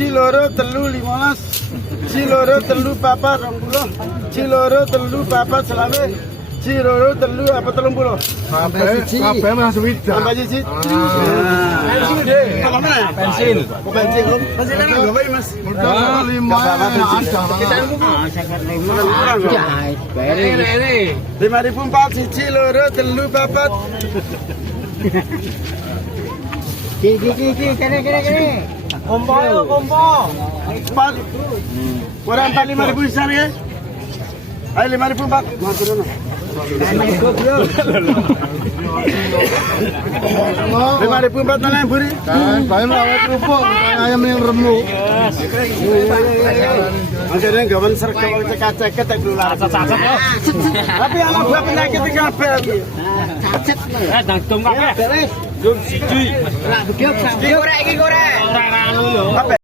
Ciloro telu 15, Ciloro telu papat 20, Ciloro telu papat selawe, Ciloro telu apa 30. Kabeh Mas Wida. Tambah siji. Bensin deh. Apa mana? Bensin. Kok bensin lu? Bensin mana gawe Mas? Modal 5 5.004 siji loro telu papat. Kene. Kompo. Empat. Kurang 45.000 besar ya. Ayo 5.004. Mas turun. 5.004 mana yang buri? Kayak melawat kerupuk, ayam yang remuk. Maksudnya gawan sergap cekak-ceket tak dulu lah. Tapi anak buah penyakit di kabel. Cacet. Dangdung kabeh. Beres. Dum siji. Iki gorek. Apa?